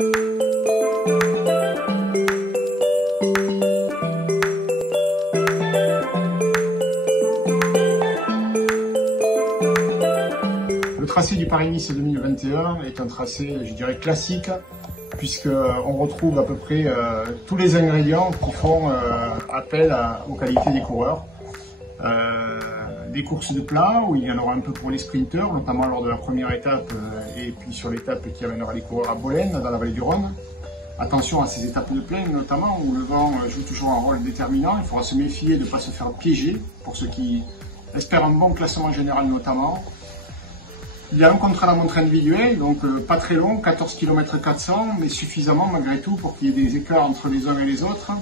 Le tracé du Paris-Nice 2021 est un tracé, je dirais, classique, puisqu'on retrouve à peu près tous les ingrédients qui font appel aux qualités des coureurs. Des courses de plat, où il y en aura un peu pour les sprinteurs, notamment lors de la première étape et puis sur l'étape qui amènera les coureurs à Bolène, dans la vallée du Rhône. Attention à ces étapes de plaine notamment, où le vent joue toujours un rôle déterminant. Il faudra se méfier de ne pas se faire piéger, pour ceux qui espèrent un bon classement général notamment. Il y a un contre-la-montre individuel, donc pas très long, 14 km 400, mais suffisamment malgré tout pour qu'il y ait des écarts entre les uns et les autres,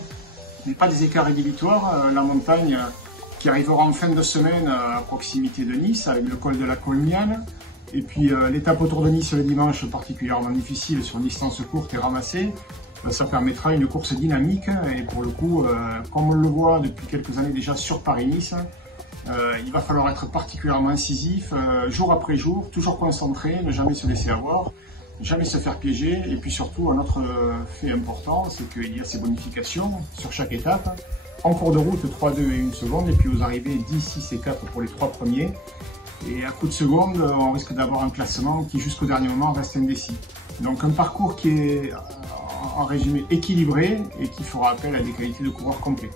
mais pas des écarts rédhibitoires. La montagne qui arrivera en fin de semaine à proximité de Nice, avec le col de la Colmiane, et puis l'étape autour de Nice le dimanche, particulièrement difficile sur une distance courte et ramassée. Ça permettra une course dynamique, et pour le coup, comme on le voit depuis quelques années déjà sur Paris-Nice, il va falloir être particulièrement incisif, jour après jour, toujours concentré, ne jamais se laisser avoir, jamais se faire piéger. Et puis surtout, un autre fait important, c'est qu'il y a ces bonifications sur chaque étape. En cours de route, 3, 2 et 1 seconde, et puis aux arrivées, 10, 6 et 4 pour les 3 premiers. Et à coup de seconde, on risque d'avoir un classement qui jusqu'au dernier moment reste indécis. Donc un parcours qui est en résumé équilibré et qui fera appel à des qualités de coureurs complets.